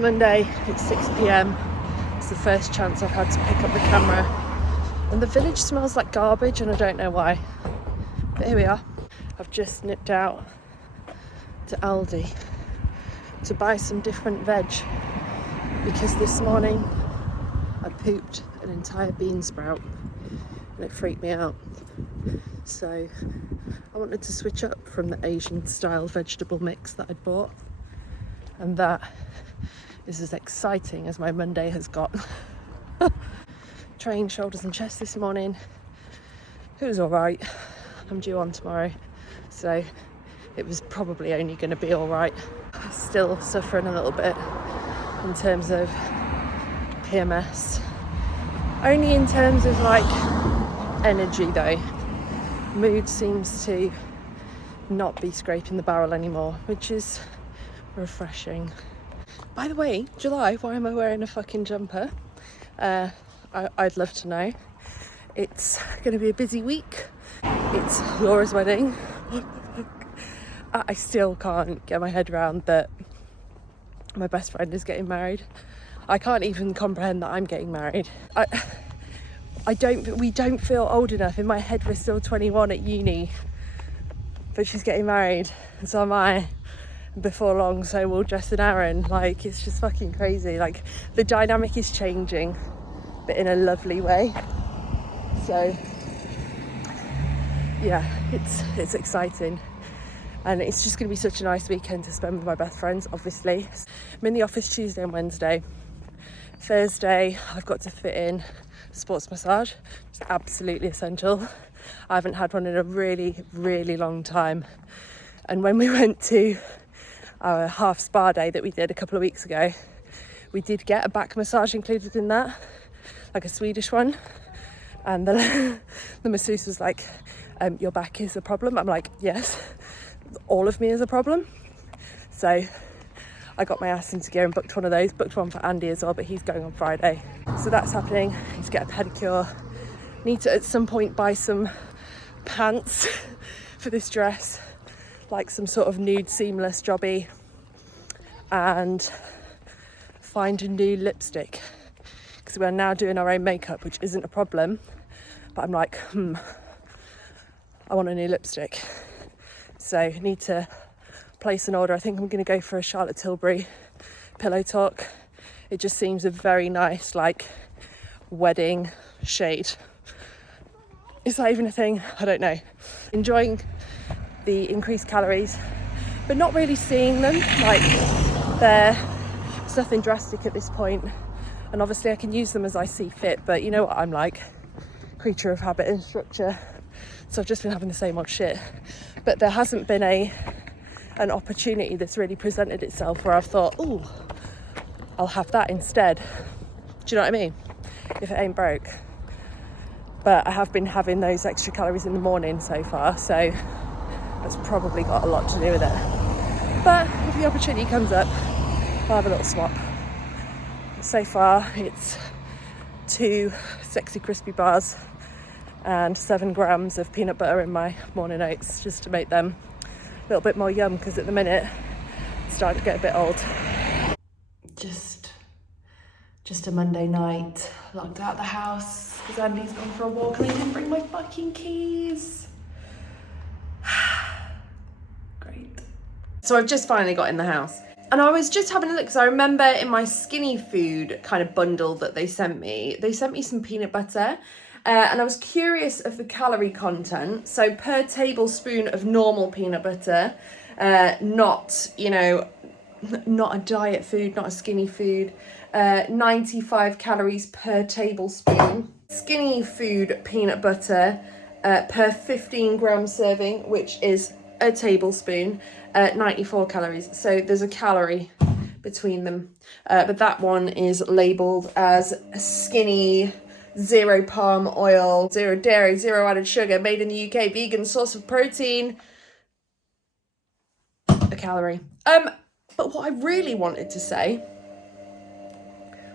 Monday, it's 6 p.m. It's the first chance I've had to pick up the camera. And the village smells like garbage and I don't know why. But here we are. I've just nipped out to Aldi to buy some different veg because this morning I pooped an entire bean sprout and it freaked me out. So I wanted to switch up from the Asian style vegetable mix that I'd bought, and that is as exciting as my Monday has got. Trained shoulders and chest this morning. It was alright. I'm due on tomorrow, so it was probably only going to be alright. Still suffering a little bit in terms of PMS. Only in terms of like energy though. Mood seems to not be scraping the barrel anymore, which is refreshing. By the way, July, why am I wearing a fucking jumper? I'd love to know. It's going to be a busy week. It's Laura's wedding. What the fuck? I still can't get my head around that my best friend is getting married. I can't even comprehend that I'm getting married. We don't feel old enough. In my head, we're still 21 at uni, but she's getting married, and so am I. Before long, so we'll dress in Aaron. Like, it's just fucking crazy. Like, the dynamic is changing, but in a lovely way. So, yeah, it's exciting, and it's just going to be such a nice weekend to spend with my best friends. Obviously, I'm in the office Tuesday and Wednesday. Thursday, I've got to fit in sports massage. It's absolutely essential. I haven't had one in a really, really long time. And when we went to our half spa day that we did a couple of weeks ago, we did get a back massage included in that, like a Swedish one. And the masseuse was like, your back is a problem. I'm like, yes, all of me is a problem. So I got my ass into gear and booked one of those, booked one for Andy as well, but he's going on Friday. So that's happening. Need to get a pedicure. Need to at some point buy some pants for this dress, like some sort of nude seamless jobby, and find a new lipstick, because we're now doing our own makeup, which isn't a problem, but I'm like, I want a new lipstick. So need to place an order. I think I'm going to go for a Charlotte Tilbury Pillow Talk. It just seems a very nice, like, wedding shade. Is that even a thing? I don't know. Enjoying the increased calories, but not really seeing them. Like, there's nothing drastic at this point, and obviously I can use them as I see fit, but you know what I'm like, creature of habit and structure. So I've just been having the same old shit, but there hasn't been an opportunity that's really presented itself where I've thought, oh, I'll have that instead. Do you know what I mean? If it ain't broke. But I have been having those extra calories in the morning so far, so that's probably got a lot to do with it. But if the opportunity comes up, I'll have a little swap. So far, it's 2 sexy crispy bars and 7 grams of peanut butter in my morning oats, just to make them a little bit more yum, because at the minute it's starting to get a bit old. Just a Monday night, locked out the house because Andy's gone for a walk and I didn't bring my fucking keys. Great. So I've just finally got in the house, and I was just having a look because I remember in my skinny food kind of bundle that they sent me some peanut butter. And I was curious of the calorie content. So per tablespoon of normal peanut butter, not a diet food, not a skinny food, 95 calories per tablespoon. Skinny food peanut butter per 15 gram serving, which is a tablespoon, 94 calories. So there's a calorie between them. But that one is labelled as skinny, 0 palm oil, 0 dairy, 0 added sugar, made in the UK, vegan source of protein. A calorie. But what I really wanted to say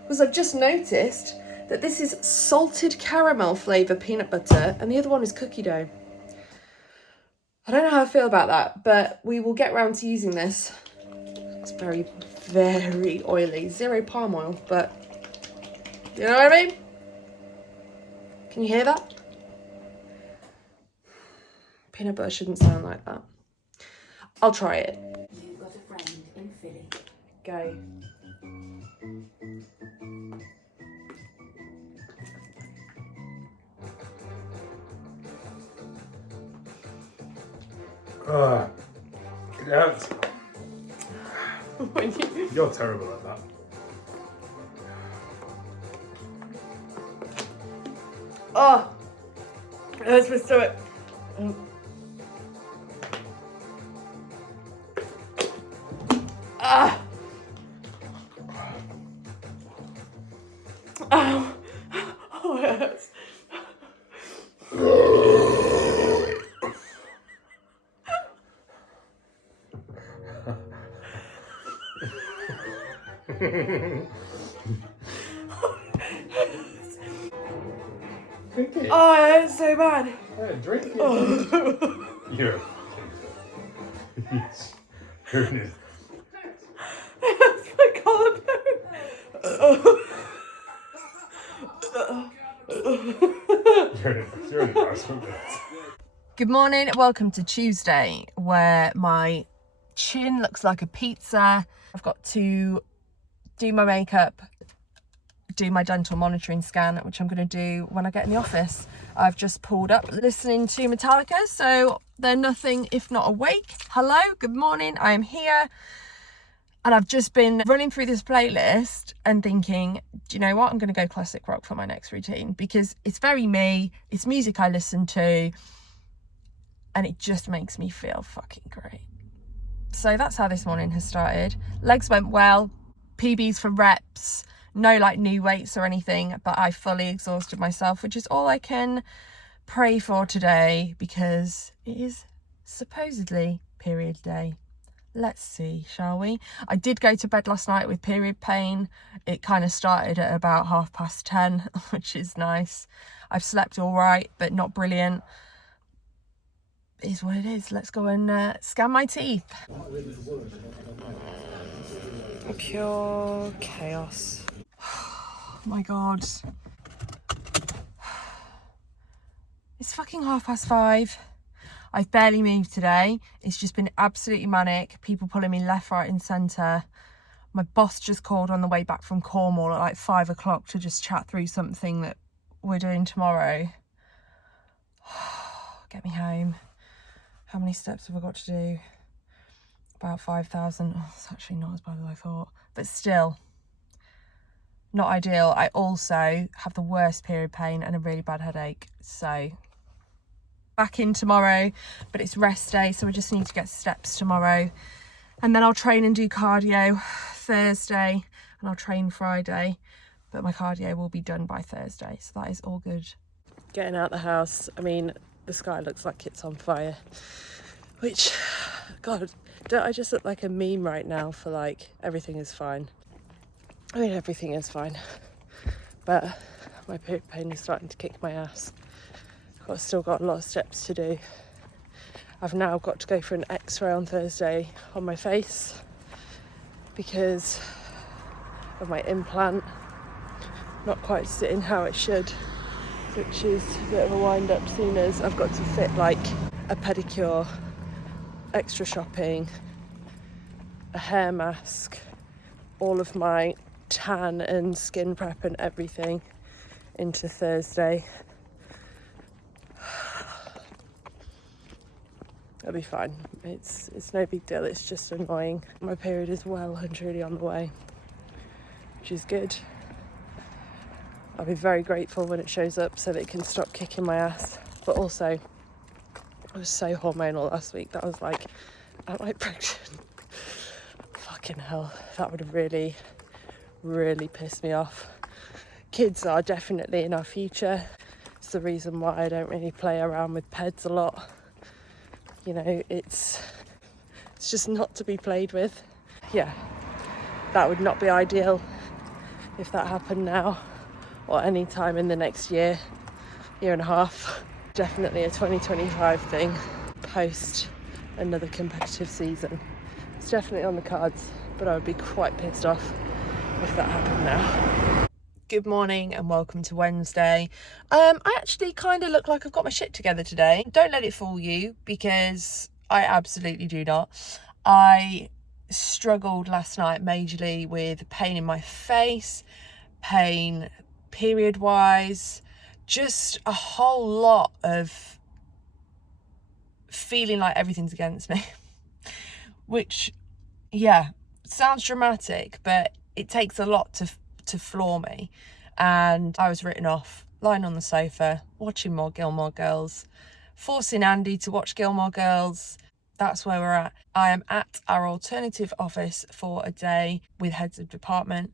was I've just noticed that this is salted caramel flavour peanut butter and the other one is cookie dough. I don't know how I feel about that, but we will get round to using this. It's very, very oily. Zero palm oil, but you know what I mean? Can you hear that? Peanut butter shouldn't sound like that. I'll try it. You've got a friend in Philly. Go. Yes. You're terrible at that. Oh, it hurts my stomach. Ah. Ow. Oh, it hurts. Drink it. Oh, it hurts so bad. Yeah, drink it. Oh. You're Goodness. It hurts my collarbone. You're an embarrassment. Good morning, welcome to Tuesday, where my chin looks like a pizza. I've got to do my makeup, do my dental monitoring scan, which I'm going to do when I get in the office. I've just pulled up listening to Metallica, so they're nothing if not awake. Hello, good morning, I am here. And I've just been running through this playlist and thinking, do you know what? I'm going to go classic rock for my next routine because it's very me. It's music I listen to and it just makes me feel fucking great. So that's how this morning has started. Legs went well, PBs for reps, no like new weights or anything, but I fully exhausted myself, which is all I can pray for today because it is supposedly period day. Let's see, shall we? I did go to bed last night with period pain. It kind of started at about 10:30, which is nice. I've slept all right, but not brilliant. It is what it is. Let's go and scan my teeth. Pure chaos. Oh my God. It's fucking 5:30. I've barely moved today. It's just been absolutely manic. People pulling me left, right and centre. My boss just called on the way back from Cornwall at like 5 o'clock to just chat through something that we're doing tomorrow. Get me home. How many steps have I got to do? About 5,000. Oh, it's actually not as bad as I thought. But still, not ideal. I also have the worst period pain and a really bad headache. So back in tomorrow, but it's rest day, so we just need to get steps tomorrow. And then I'll train and do cardio Thursday, and I'll train Friday. But my cardio will be done by Thursday, so that is all good. Getting out the house, I mean, the sky looks like it's on fire. Which, God, don't I just look like a meme right now for like, everything is fine. I mean, everything is fine. But my period pain is starting to kick my ass. I've still got a lot of steps to do. I've now got to go for an X-ray on Thursday on my face because of my implant not quite sitting how it should, which is a bit of a wind up soon as I've got to fit like a pedicure, extra shopping, a hair mask, all of my tan and skin prep and everything into Thursday. It'll be fine. It's no big deal. It's just annoying. My period is well and truly on the way, which is good. I'll be very grateful when it shows up so that it can stop kicking my ass. But also, I was so hormonal last week that I was like, am I pregnant? Fucking hell. That would have really, really pissed me off. Kids are definitely in our future. It's the reason why I don't really play around with peds a lot. You know, it's just not to be played with. Yeah, that would not be ideal if that happened now or any time in the next year and a half. Definitely a 2025 thing post another competitive season. It's definitely on the cards. but I would be quite pissed off if that happened now. Good morning and welcome to Wednesday. I actually kind of look like I've got my shit together today. Don't let it fool you, because I absolutely do not. I struggled last night majorly with pain in my face, pain period wise, just a whole lot of feeling like everything's against me. Which, yeah, sounds dramatic, but it takes a lot to floor me. And I was written off, lying on the sofa, watching more Gilmore Girls, forcing Andy to watch Gilmore Girls. That's where we're at. I am at our alternative office for a day with heads of department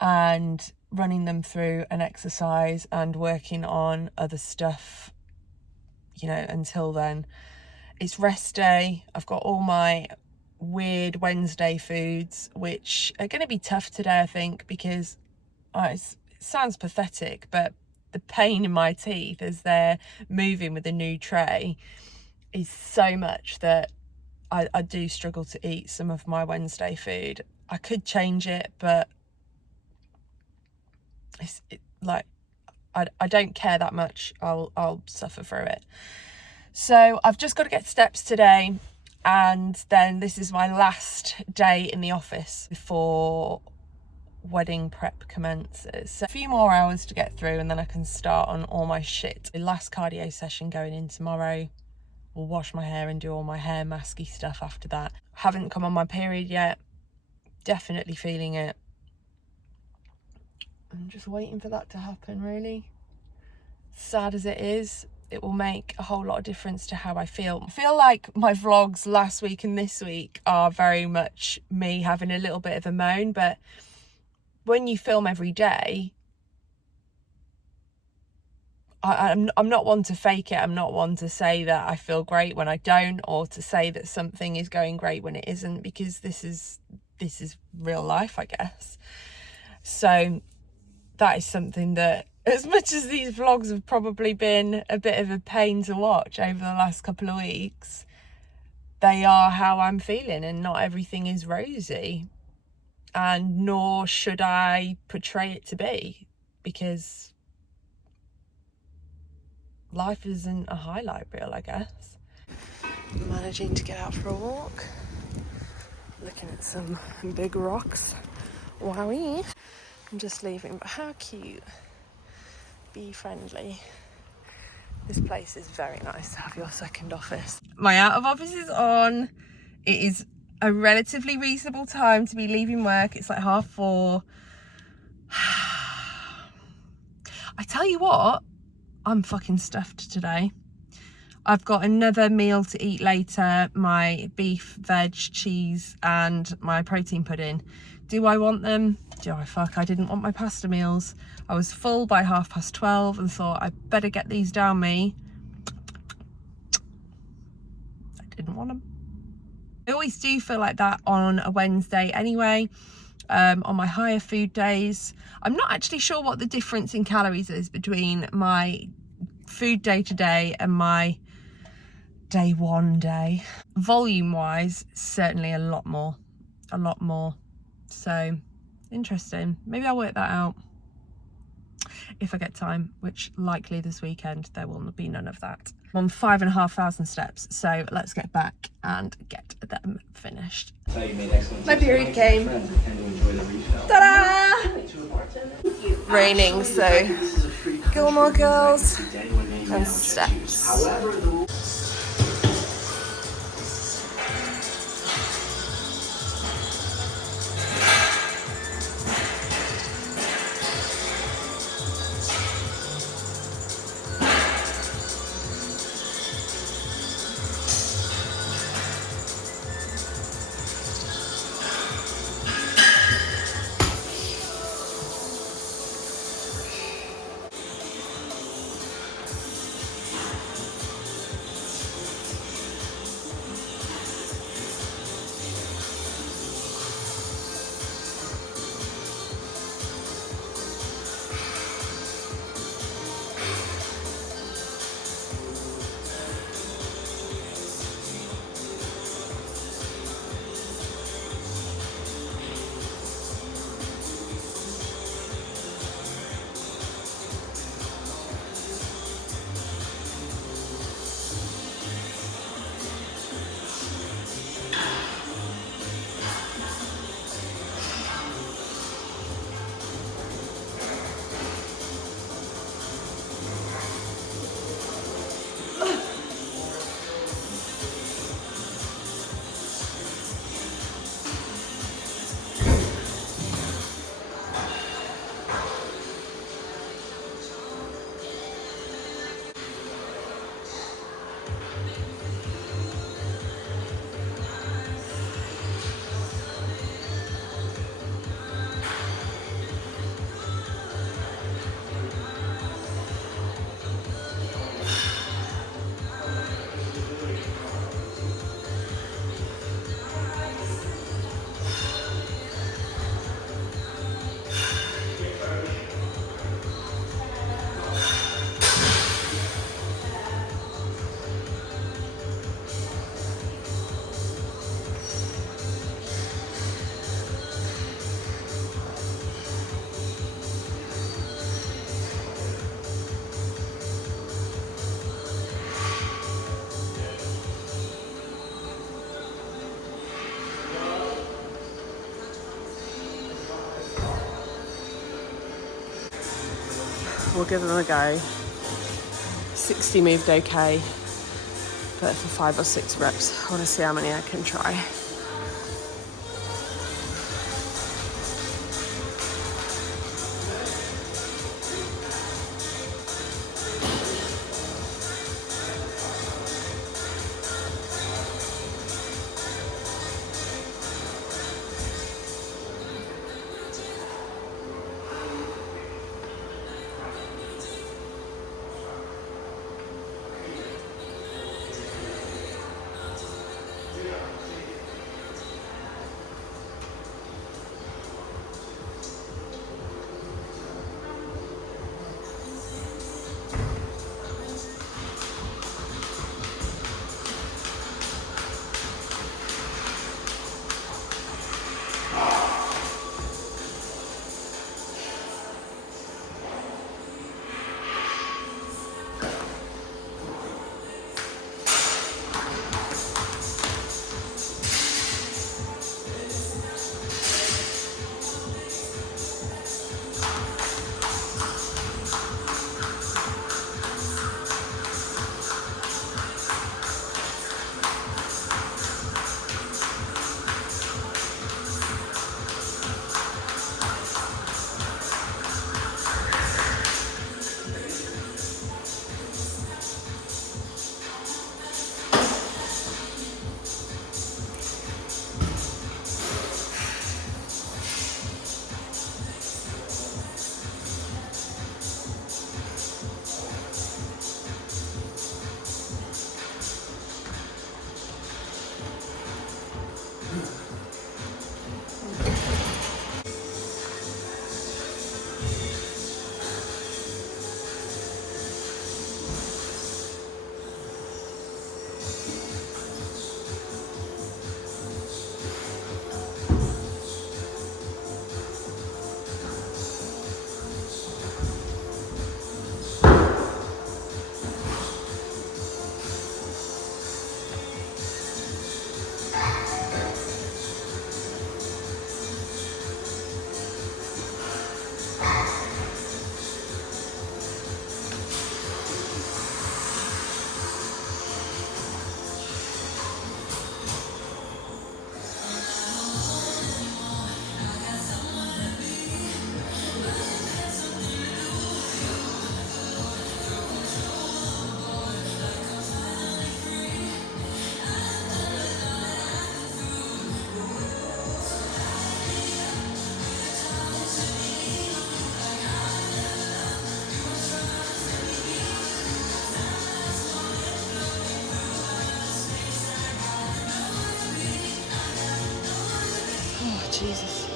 and running them through an exercise and working on other stuff, you know, until then. It's rest day. I've got all my weird Wednesday foods, which are going to be tough today, I think, because it sounds pathetic, but the pain in my teeth as they're moving with the new tray is so much that I do struggle to eat some of my Wednesday food. I could change it, but I don't care that much. I'll suffer through it. So I've just got to get steps today, and then this is my last day in the office before wedding prep commences. So a few more hours to get through, and then I can start on all my shit. The last cardio session going in tomorrow. We'll wash my hair and do all my hair masky stuff after that. Haven't come on my period yet. Definitely feeling it. I'm just waiting for that to happen, really. Sad as it is, it will make a whole lot of difference to how I feel. I feel like my vlogs last week and this week are very much me having a little bit of a moan, but when you film every day, I'm not one to fake it. I'm not one to say that I feel great when I don't, or to say that something is going great when it isn't, because this is real life, I guess. So that is something that, as much as these vlogs have probably been a bit of a pain to watch over the last couple of weeks, they are how I'm feeling, and not everything is rosy, and nor should I portray it to be, because life isn't a highlight reel, I guess. Managing to get out for a walk, looking at some big rocks. Wowie. I'm just leaving, but how cute. Be friendly. This place is very nice to have your second office. My out of office is on. It is a relatively reasonable time to be leaving work. It's like 4:30. I tell you what, I'm fucking stuffed today. I've got another meal to eat later, my beef, veg, cheese and my protein pudding. Do I want them? I didn't want my pasta meals. I was full by 12:30 and thought I better get these down me. I didn't want them. I always do feel like that on a Wednesday anyway. On my higher food days, I'm not actually sure what the difference in calories is between my food day today and my day one day. Volume wise, certainly a lot more. So interesting. Maybe I'll work that out if I get time, which likely this weekend there will be none of that. I'm on 5,500 steps, so let's get back and get them finished. My period came. Ta-da! Raining, so Gilmore Girls and steps. we'll give them a go. 60 moved okay, but for 5 or 6 reps, I want to see how many I can try. Jesus.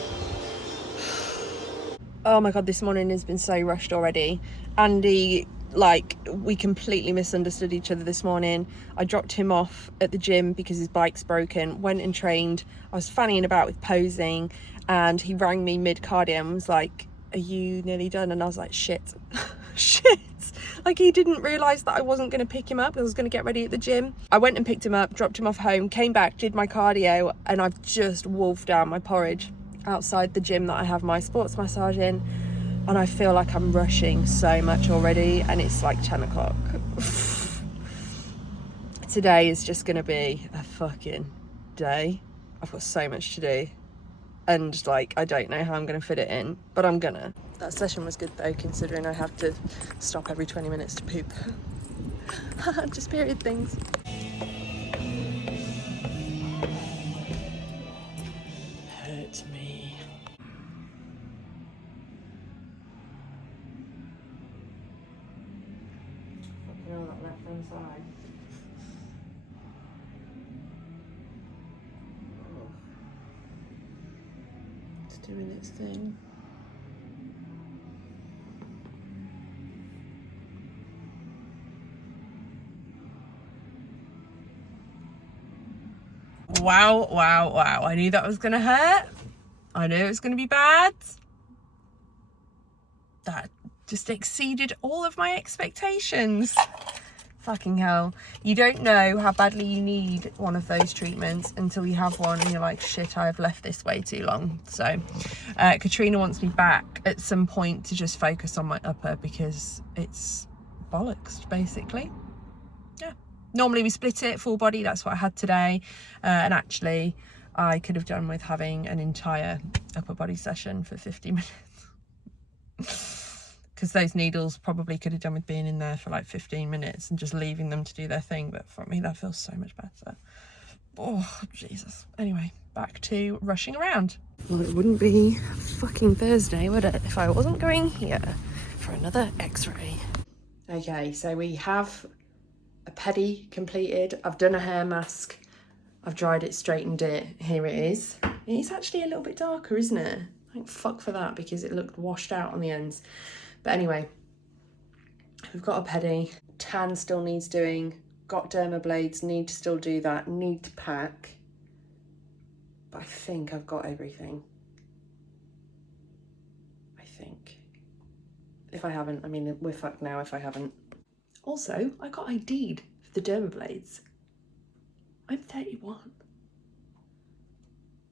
Oh my God, this morning has been so rushed already. Andy, like, we completely misunderstood each other this morning. I dropped him off at the gym because his bike's broken, went and trained. I was fannying about with posing and he rang me mid-cardio and was like, are you nearly done? And I was like, shit. Shit. Like, he didn't realise that I wasn't going to pick him up. I was going to get ready at the gym. I went and picked him up, dropped him off home, came back, did my cardio, and I've just wolfed down my porridge outside the gym that I have my sports massage in, and I feel like I'm rushing so much already, and it's like 10 o'clock. Today is just going to be a fucking day. I've got so much to do. And like, I don't know how I'm going to fit it in, but I'm gonna. That session was good though, considering I have to stop every 20 minutes to poop. Just period things. Hurt me. Fucking hell, that left hand side. It's doing its thing. Wow, wow, wow. I knew that was going to hurt. I knew it was going to be bad. That just exceeded all of my expectations. fucking hell. You don't know how badly you need one of those treatments until you have one and you're like, shit, I've left this way too long. So Katrina wants me back at some point to just focus on my upper because it's bollocks, basically. Yeah. Normally we split it full body. That's what I had today. And actually I could have done with having an entire upper body session for 50 minutes. Because those needles probably could have done with being in there for like 15 minutes and just leaving them to do their thing. But for me, that feels so much better. Oh, Jesus. Anyway, back to rushing around. Well, it wouldn't be fucking Thursday, would it, if I wasn't going here for another x-ray. Okay, so we have a pedi completed. I've done a hair mask. I've dried it, straightened it. Here it is. It's actually a little bit darker, isn't it? Thank fuck for that, because it looked washed out on the ends. But anyway, we've got a pedi. Tan still needs doing. Got derma blades, need to still do that. Need to pack. But I think I've got everything. I think. If I haven't, I mean, we're fucked now if I haven't. Also, I got ID'd for the derma blades. I'm 31.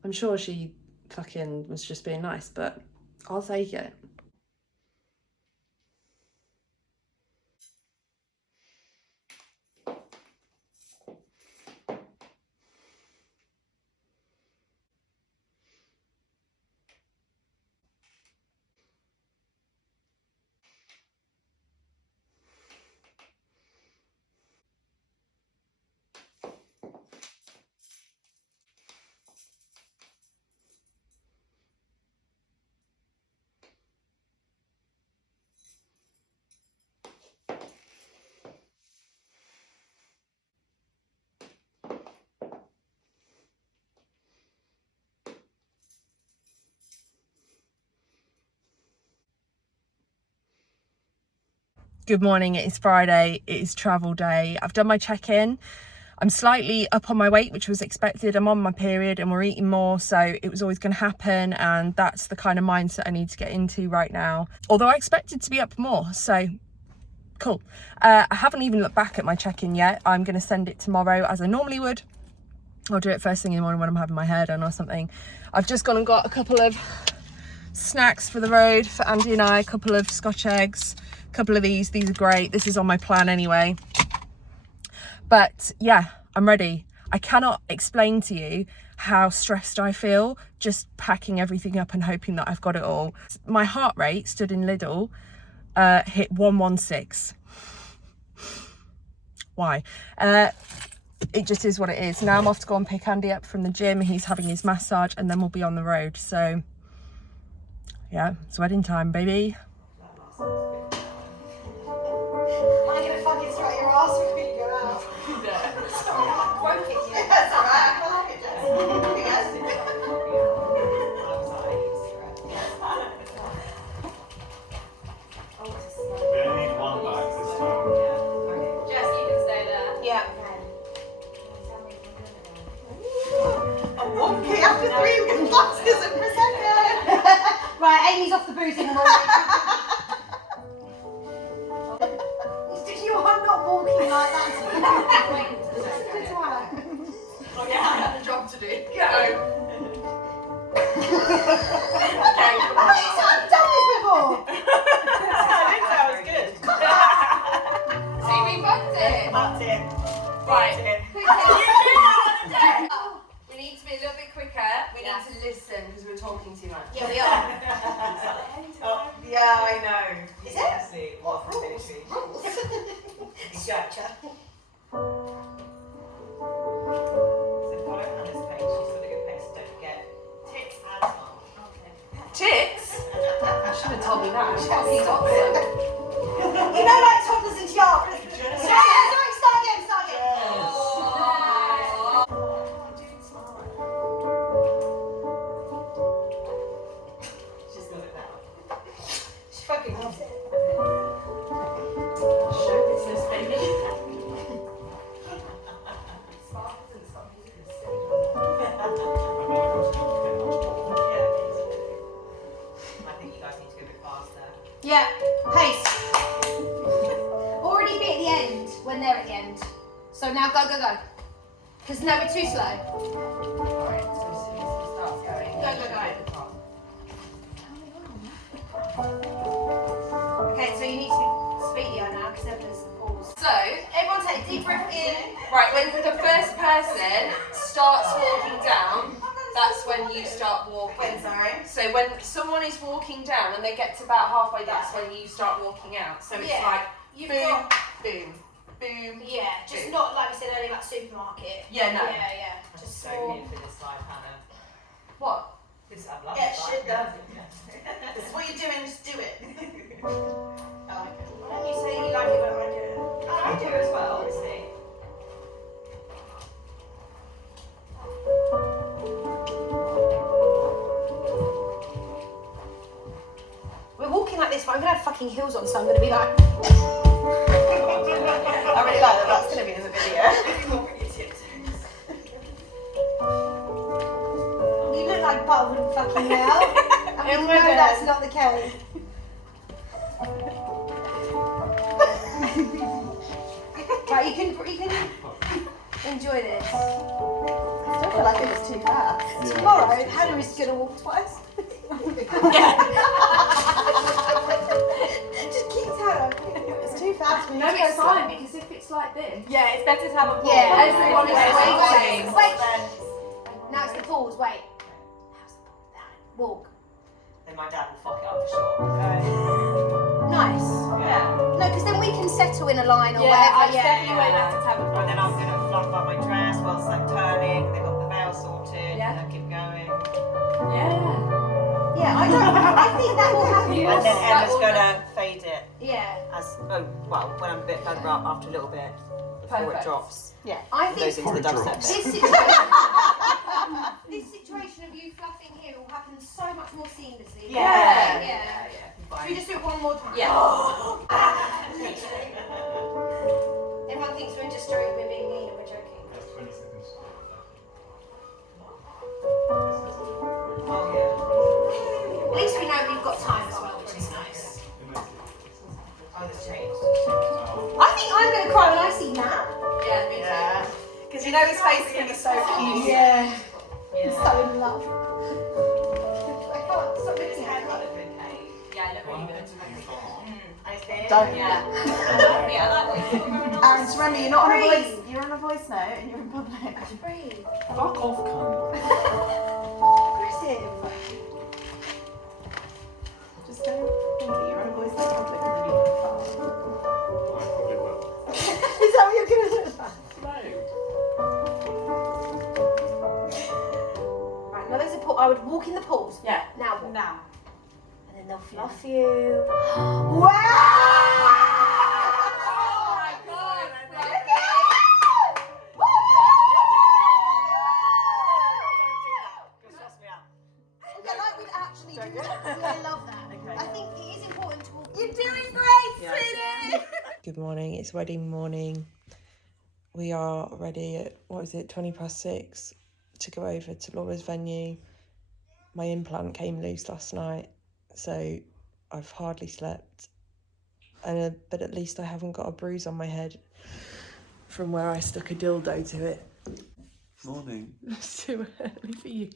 I'm sure she fucking was just being nice, but I'll take it. Good morning, it is Friday, it is travel day. I've done my check-in. I'm slightly up on my weight, which was expected. I'm on my period and we're eating more, so it was always going to happen, and that's the kind of mindset I need to get into right now. Although I expected to be up more, so cool. I haven't even looked back at my check-in yet. I'm going to send it tomorrow as I normally would. I'll do it first thing in the morning when I'm having my hair done or something. I've just gone and got a couple of snacks for the road for Andy and I, a couple of Scotch eggs, a couple of these are great. This is on my plan anyway. But yeah, I'm ready. I cannot explain to you how stressed I feel just packing everything up and hoping that I've got it all. My heart rate stood in Lidl, hit 116. Why? It just is what it is. Now I'm off to go and pick Andy up from the gym. He's having his massage and then we'll be on the road. So yeah, it's wedding time, baby. I'm gonna fucking strut your ass when we go out. Won't kick you. That's alright. I like it, Jess. We only need one bag this time. Jess, you can stay there. Yeah. I'm wonky after 3 glasses of Prosecco. Right, Amy's off the booze in the morning. You are not walking like that. Oh yeah, I have a job to do. Go. Okay. I've done this before. I think that was good. See, we bumped it. That's it. Right. We need to be a little bit quicker. We need to listen because we're talking too much. Yeah, we are. Yeah, I know. Is it? Honestly, what's the finishing? Structure. So follow Hannah's page, she's got a good page, so don't forget tits and top. Tits? You should have told me that. You know, like toddlers and tiaras. Yeah, right, start again. She's got it now. She fucking loves it. Show business, baby. I think you guys need to go a bit faster. Yeah, pace. Already be at the end when they're at the So now go, go, go. Because no, we're too slow. Alright, so as soon as he starts going, Go, go, go. Okay, so you need to be speedier now because there's pause. So, everyone take a deep breath in. Right, when the first person starts walking down, that's when you start walking. When, sorry? So when someone is walking down and they get to about halfway, that's when you start walking out. So it's like You've boom, got, boom, boom. yeah, just boom. not like we said earlier about supermarket. Yeah, no. Yeah. I'm Just so small. new for this life, Hannah. What? This I've loved Yeah, it. shit done. This is what you're doing, just do it. Why don't you say you like it when I do it? I do as well, obviously. We're walking like this, but I'm gonna have fucking heels on, so I'm gonna be like. I really like that. That's gonna be in the video. You look like butter fucking hell. And we know that's not the case. Right, you can enjoy this. I still feel like it was too fast. Tomorrow, Hannah is gonna walk twice. Just keep Hannah. It's too fast for me. No, it's fine because if it's like this. Yeah, it's better to have a pause. Yeah, everyone is waiting. Wait. Now it's the pause. Wait. How's the pause? Walk. Then my dad will fuck it up for sure. Nice. Yeah. No, because then we can settle in a line or Yeah, whatever. it's definitely way better to have a pause. And then I'm going to fluff up my dress whilst I'm turning. They've got the veil sorted. Yeah. And I keep going. Yeah. Yeah, I think that will happen. And then Emma's going to fade it Yeah. when I'm a bit further up after a little bit before Perfect. it drops. Yeah. I Goes think into the dubstep this bit. situation of you fluffing here will happen so much more seamlessly. Yeah. Yeah. Should we just do it one more time? Yeah. Everyone thinks we're just joking, we're being mean and we're joking. That's 20 seconds. Oh, yeah. At least we know we've got time as well, which is nice. Oh, it's changed. I think I'm going to cry when I see Matt. Yeah, me too. Yeah. Because you know his face is going to be so cute. Yeah. Yeah. So in love. I can't stop looking at Got it. a good cake. Yeah, I look really good. I think. Don't. Yeah. Yeah, I like it. Aaron, just remember, you're not on a Breathe. voice. You're on a voice note and you're in public. Breathe. Fuck off, cunt. Aggressive. Just don't think that you're on a voice note in public and then you're like, I probably will. Is that what you're going to do? Right, now there's a pause. I would walk in the pause. Yeah. Now walk. Now. And then they'll fluff you. Wow! Oh my god! Yeah, like we'd actually do that. I love that. Okay. I think it is important to walk. You're doing great, Yeah. Sydney! Good morning, it's wedding morning. We are ready at, 6 to go over to Laura's venue. My implant came loose last night, so I've hardly slept. But at least I haven't got a bruise on my head from where I stuck a dildo to it. Morning. It's too early for you.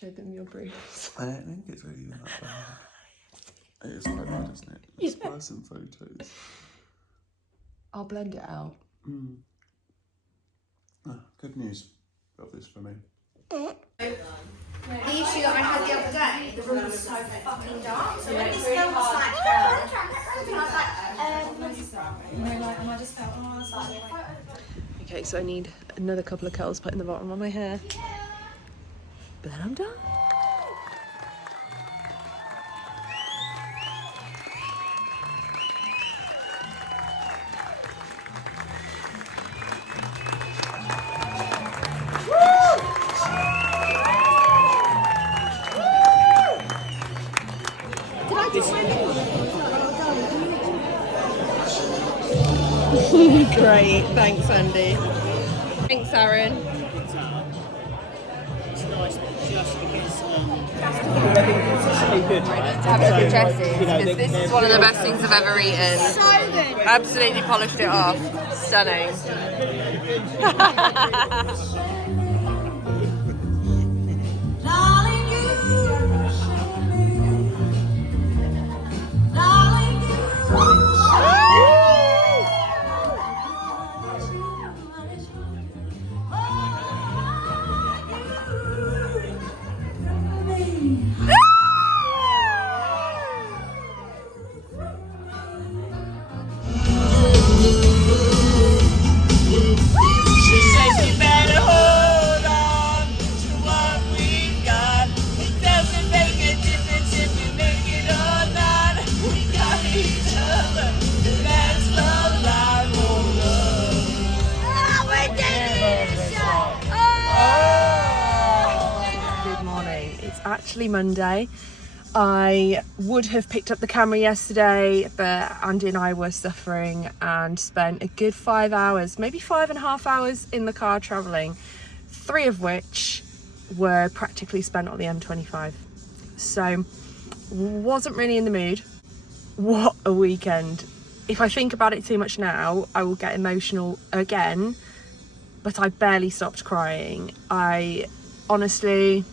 Show them your bruise. I don't think it's really that bad. It is quite bad, isn't it? It's worse than photos. I'll blend it out. Good news. Got this for me. The issue that I had the other day, the room was so fucking dark. So when this girl was like, I was like, Okay, so I need another couple of curls put in the bottom of my hair. But then I'm done. Great, thanks Andy. Thanks Aaron. Have a good dresses because this is one of the best things I've ever eaten. So good. Absolutely polished it off. stunning. Actually Monday. I would have picked up the camera yesterday, but Andy and I were suffering and spent a good 5 hours, maybe 5.5 hours in the car traveling, 3 of which were practically spent on the M25. So wasn't really in the mood. What a weekend. If I think about it too much now, I will get emotional again, but I barely stopped crying. I honestly,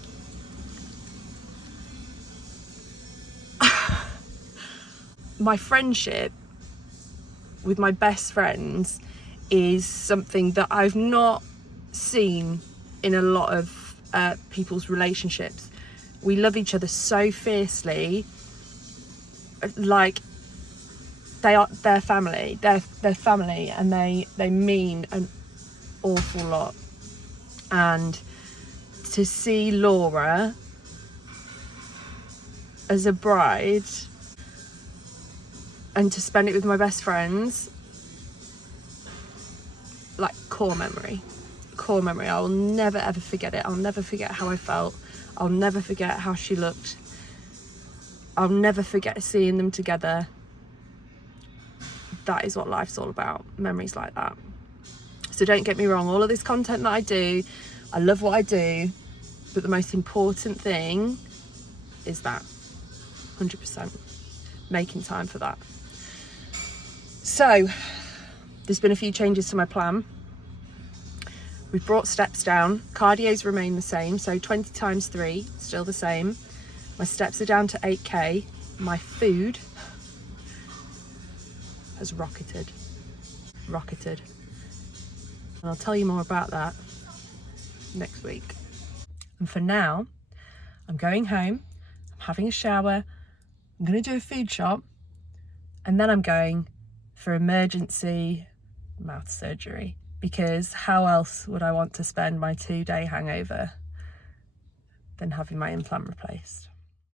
my friendship with my best friends is something that I've not seen in a lot of people's relationships. We love each other so fiercely, like they're family, they're family, and they mean an awful lot. And to see Laura as a bride and to spend it with my best friends, like core memory. I will never ever forget it. I'll never forget how I felt. I'll never forget how she looked. I'll never forget seeing them together. That is what life's all about, memories like that. So don't get me wrong, all of this content that I do, I love what I do, but the most important thing is that, 100%, making time for that. So there's been a few changes to my plan. We've brought steps down. Cardio's remain the same, so 20 times 3, still the same. My steps are down to 8k. My food has rocketed. And I'll tell you more about that next week. And for now, I'm going home, I'm having a shower, I'm gonna do a food shop, and then I'm going for emergency mouth surgery, because how else would I want to spend my 2-day hangover than having my implant replaced?